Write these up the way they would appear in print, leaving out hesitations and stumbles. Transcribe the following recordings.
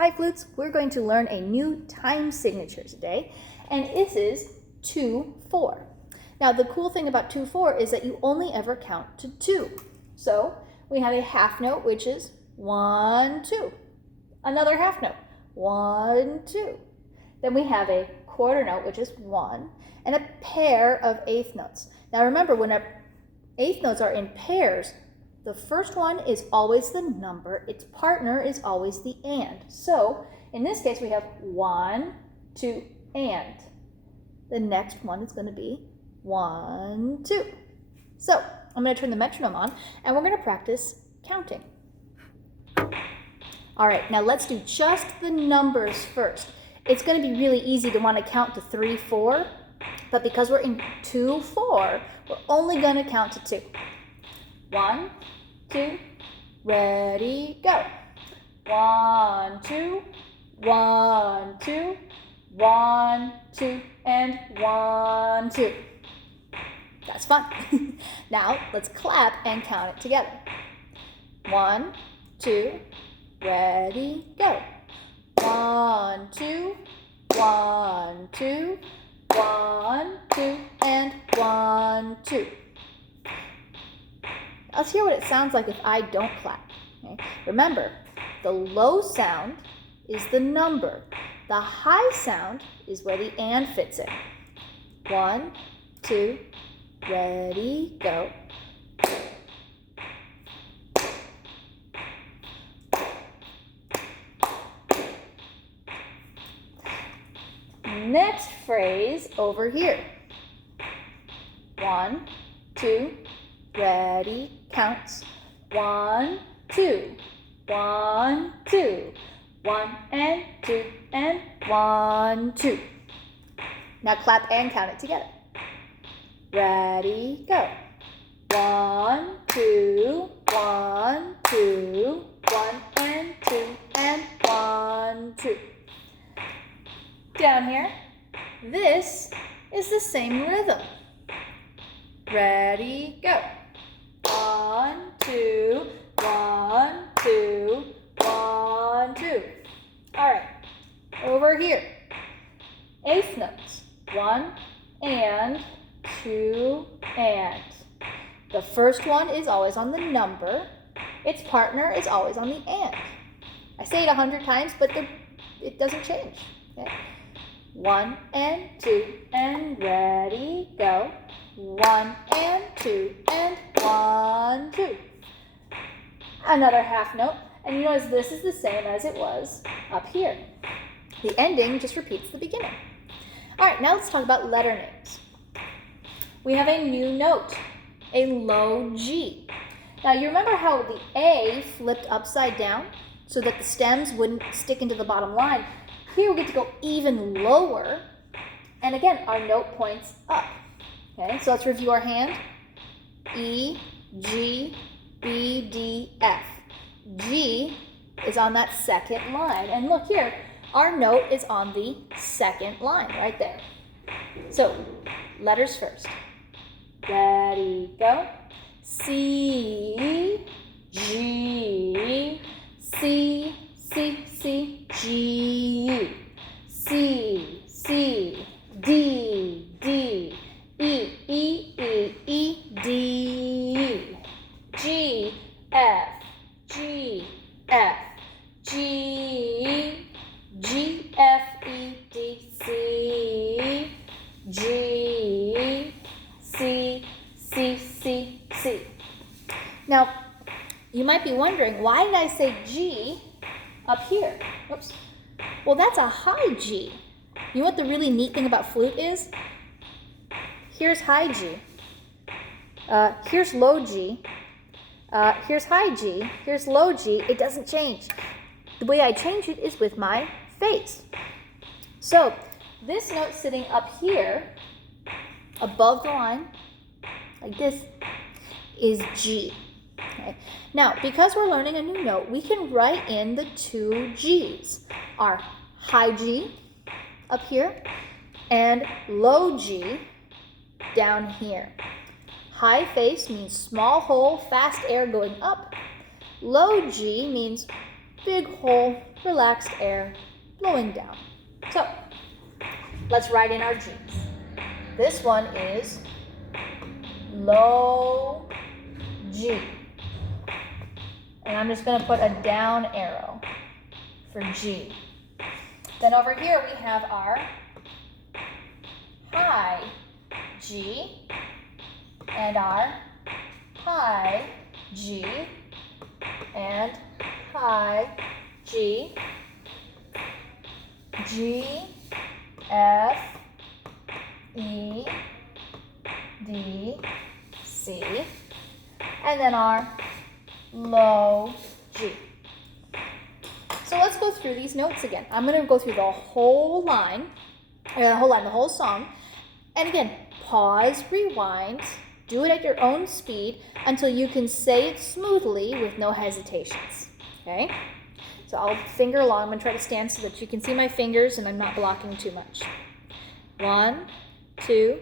Hi Flutes, we're going to learn a new time signature today, and this is 2-4. Now the cool thing about 2-4 is that you only ever count to 2. So we have a half note, which is 1, 2. Another half note, 1, 2. Then we have a quarter note, which is 1, and a pair of eighth notes. Now remember, when eighth notes are in pairs, the first one is always the number, its partner is always the and. So in this case, we have 1, 2, and. The next one is going to be 1, 2. So I'm going to turn the metronome on, and we're going to practice counting. All right, now let's do just the numbers first. It's going to be really easy to want to count to 3, 4, but because we're in 2, 4, we're only going to count to 2. 1, 2, ready, go. 1, 2, 1, 2, 1, 2, and 1, 2. That's fun. Now let's clap and count it together. 1, 2, ready, go. 1, 2, 1, 2, 1, 2, and 1, 2. Let's hear what it sounds like if I don't clap. Okay? Remember, the low sound is the number. The high sound is where the and fits in. 1, 2, ready, go. Next phrase over here. 1, 2, ready, counts. 1, 2, 1, 2, 1 and 2 and 1, 2. Now clap and count it together. Ready, go. 1, 2, 1, 2, 1 and 2 and 1, 2. Down here, this is the same rhythm. Ready, go. 1, 2, 1, 2, 1, 2. All right, over here. Eighth notes. 1 and 2 and. The first one is always on the number. Its partner is always on the and. I say it 100 times, but it doesn't change. Okay? 1 and 2 and ready, go. 1 and 2 and 1, 2. Another half note, and you notice this is the same as it was up here. The ending just repeats the beginning. All right, now let's talk about letter names. We have a new note, a low G. Now you remember how the A flipped upside down so that the stems wouldn't stick into the bottom line? Here we get to go even lower, and again, our note points up. Okay, so let's review our hand. E, G, B, D, F. G is on that second line, and look here, our note is on the second line right there. So, letters first. Ready, go. C, G, C, C, C, G, C, C, D, D, E, E, E, E, D, G, F, G, F, G, G, F, E, D, C, G, C, C, C, C. Now, you might be wondering, why did I say G up here? Oops. Well, that's a high G. You know what the really neat thing about flute is? Here's high G. Here's low G. Here's high G. Here's low G. It doesn't change. The way I change it is with my face. So this note sitting up here, above the line, like this, is G. Okay. Now, because we're learning a new note, we can write in the 2 G's. Our high G up here and low G down here. High face means small hole, fast air going up. Low G means big hole, relaxed air blowing down. So let's write in our G's. This one is low G. And I'm just going to put a down arrow for G. Then over here we have our high G and our high G and high G, G, F, E, D, C, and then our low G. So let's go through these notes again. I'm going to go through the whole the whole song. And again, pause, rewind, do it at your own speed until you can say it smoothly with no hesitations. Okay? So I'll finger along. I'm going to try to stand so that you can see my fingers and I'm not blocking too much. 1, 2,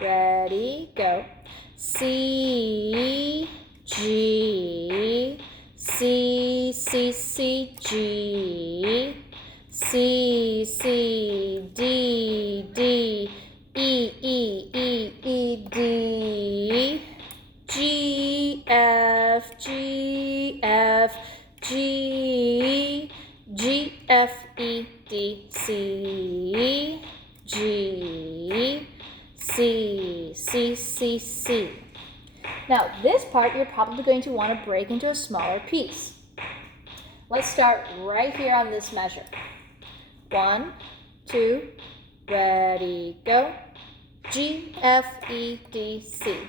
ready, go. C, G, C, C, C, G, C, C, D, D, E, E, E, E, D, G, F, G, F, G, G, F, E, D, C, G, C, C, C, C. Now, this part you're probably going to want to break into a smaller piece. Let's start right here on this measure. 1, 2, ready, go. G, F, E, D, C.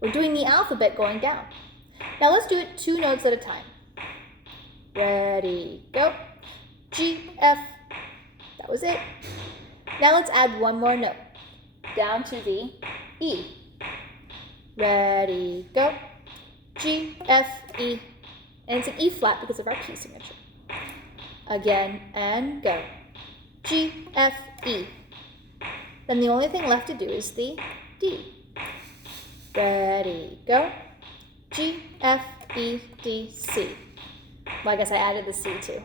We're doing the alphabet going down. Now let's do it 2 notes at a time. Ready, go. G, F. That was it. Now let's add 1 more note. Down to the E. Ready, go. G, F, E. And it's an E flat because of our key signature. Again, and go. G, F, E. Then the only thing left to do is the D. Ready, go. G, F, E, D, C. Well, I guess I added the C too.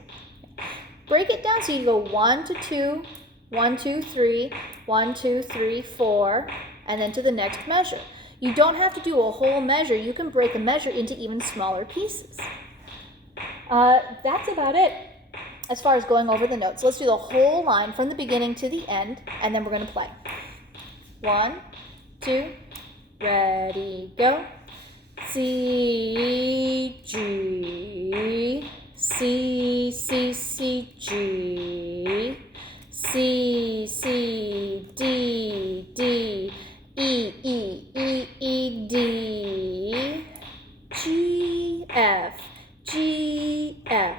Break it down so you go 1 to 2, 1, 2, 3, 1, 2, 3, 4, and then to the next measure. You don't have to do a whole measure. You can break a measure into even smaller pieces. That's about it as far as going over the notes. Let's do the whole line from the beginning to the end, and then we're going to play. 1, 2, ready, go. C, G, C, C, C, G, C, C, D, D, E, E, E, E, D, G, F, G, F,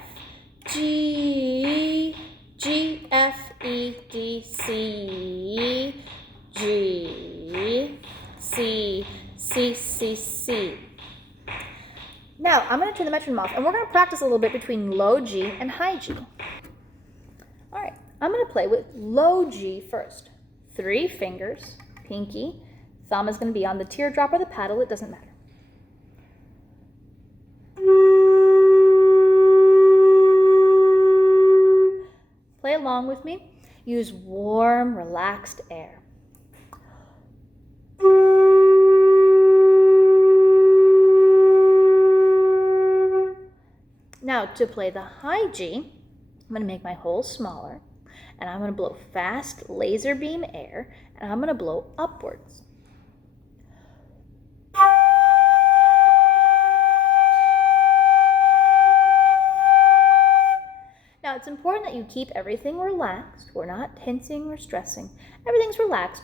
G, G, F, E, D, C, G, C, C, C, C. Now, I'm going to turn the metronome off, and we're going to practice a little bit between low G and high G. All right, I'm going to play with low G first. 3 fingers, pinky, thumb is going to be on the teardrop or the paddle, it doesn't matter. Play along with me. Use warm, relaxed air. Now, to play the high G, I'm going to make my hole smaller, and I'm going to blow fast laser beam air, and I'm going to blow upwards. Now, it's important that you keep everything relaxed. We're not tensing or stressing. Everything's relaxed,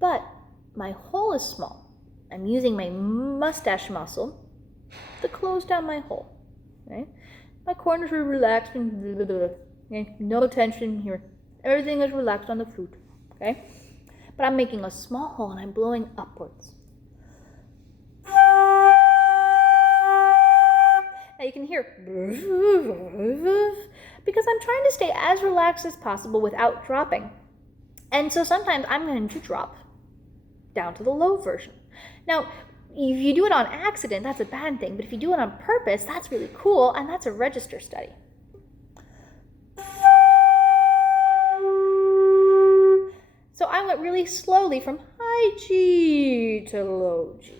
but my hole is small. I'm using my mustache muscle to close down my hole. Okay? My corners are relaxed and okay? No tension here. Everything is relaxed on the flute. Okay? But I'm making a small hole and I'm blowing upwards. Now you can hear because I'm trying to stay as relaxed as possible without dropping. And so sometimes I'm going to drop down to the low version. Now, if you do it on accident, that's a bad thing. But if you do it on purpose, that's really cool, and that's a register study. really slowly from high G to low G.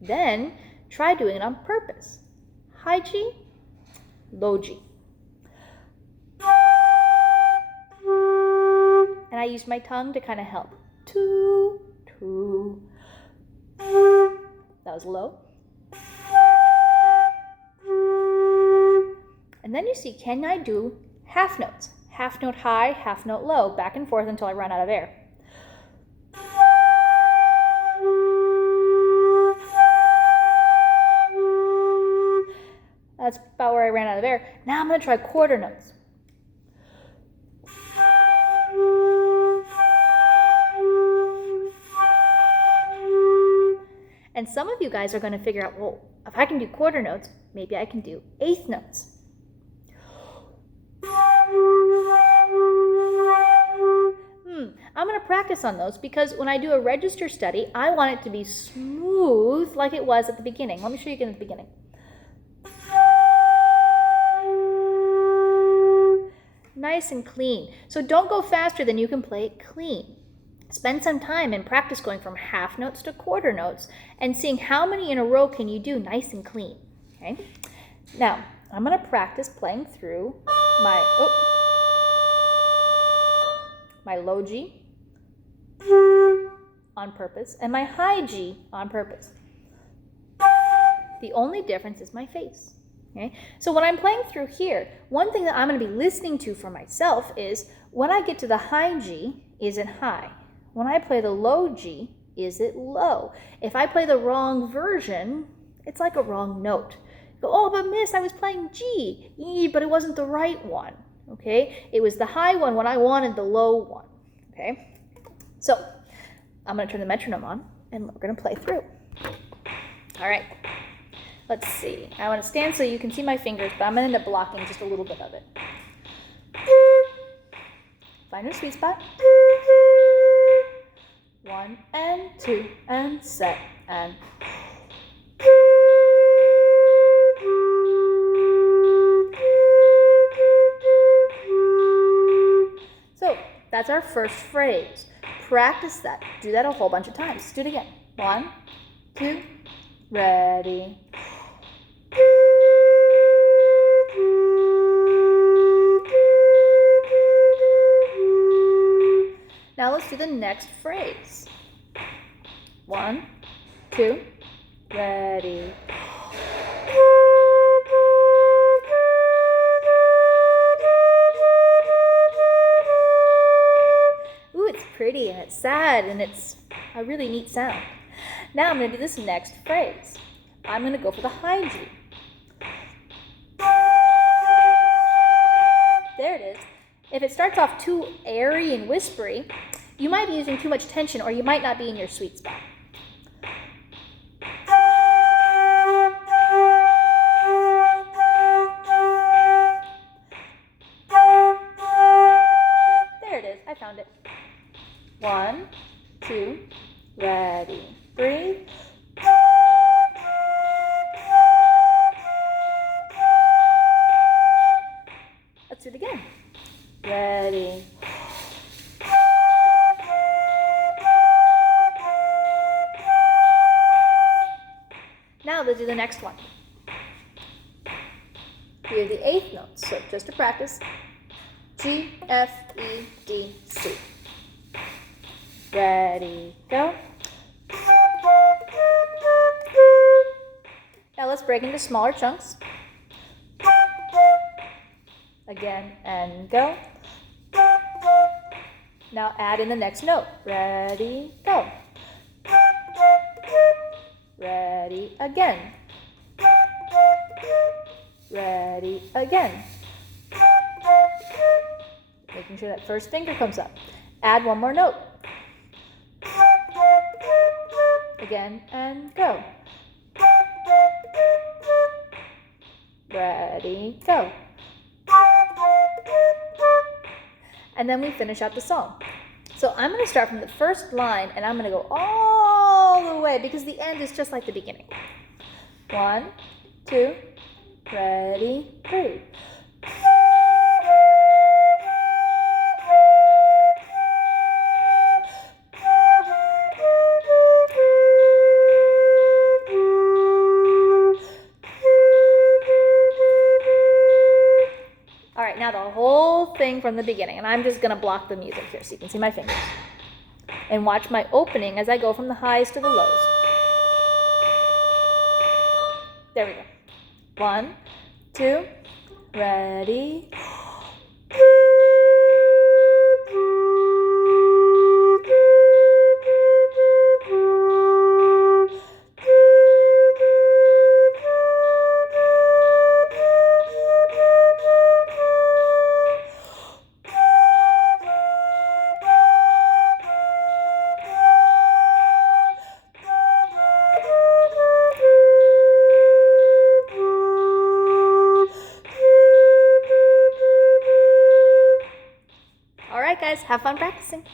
Then try doing it on purpose. High G, low G. And I use my tongue to kind of help. Two, two. That was low. And then you see, can I do half notes? Half note high, half note low, back and forth until I run out of air. That's about where I ran out of air. Now I'm going to try quarter notes. And some of you guys are going to figure out, well, if I can do quarter notes, maybe I can do eighth notes. I'm going to practice on those because when I do a register study, I want it to be smooth like it was at the beginning. Let me show you again at the beginning. Nice and clean. So don't go faster than you can play it clean. Spend some time and practice going from half notes to quarter notes and seeing how many in a row can you do nice and clean. Okay? Now, I'm going to practice playing through my low G on purpose and my high G on purpose. The only difference is my face. Okay? So when I'm playing through here, one thing that I'm going to be listening to for myself is when I get to the high G, is it high? When I play the low G, is it low? If I play the wrong version, it's like a wrong note. You go, oh, but miss, I was playing G, but it wasn't the right one. Okay? It was the high one when I wanted the low one. Okay? So I'm going to turn the metronome on and we're going to play through. All right. Let's see. I want to stand so you can see my fingers, but I'm going to end up blocking just a little bit of it. Find your sweet spot. 1 and 2 and set and. So that's our first phrase. Practice that. Do that a whole bunch of times. Let's do it again. 1, 2, ready. Now let's do the next phrase. 1, 2, ready. Ooh, it's pretty and it's sad and it's a really neat sound. Now I'm going to do this next phrase. I'm going to go for the high G. There it is. If it starts off too airy and whispery, you might be using too much tension or you might not be in your sweet spot. There it is. I found it. 1, 2, ready. Breathe. Let's do it again. Ready. Now let's do the next one. Here are the eighth notes. So just to practice, G, F, E, D, C. Ready, go. Now let's break into smaller chunks. Again, and go. Now add in the next note. Ready, go. Ready, again. Ready, again. Making sure that first finger comes up. Add one more note. Again, and go. Ready, go. And then we finish out the song. So I'm going to start from the first line and I'm going to go all the way because the end is just like the beginning. 1, 2, ready, 3. right, now the whole thing from the beginning. And I'm just going to block the music here so you can see my fingers. And watch my opening as I go from the highs to the lows. There we go. 1, 2, ready. All right, guys, have fun practicing.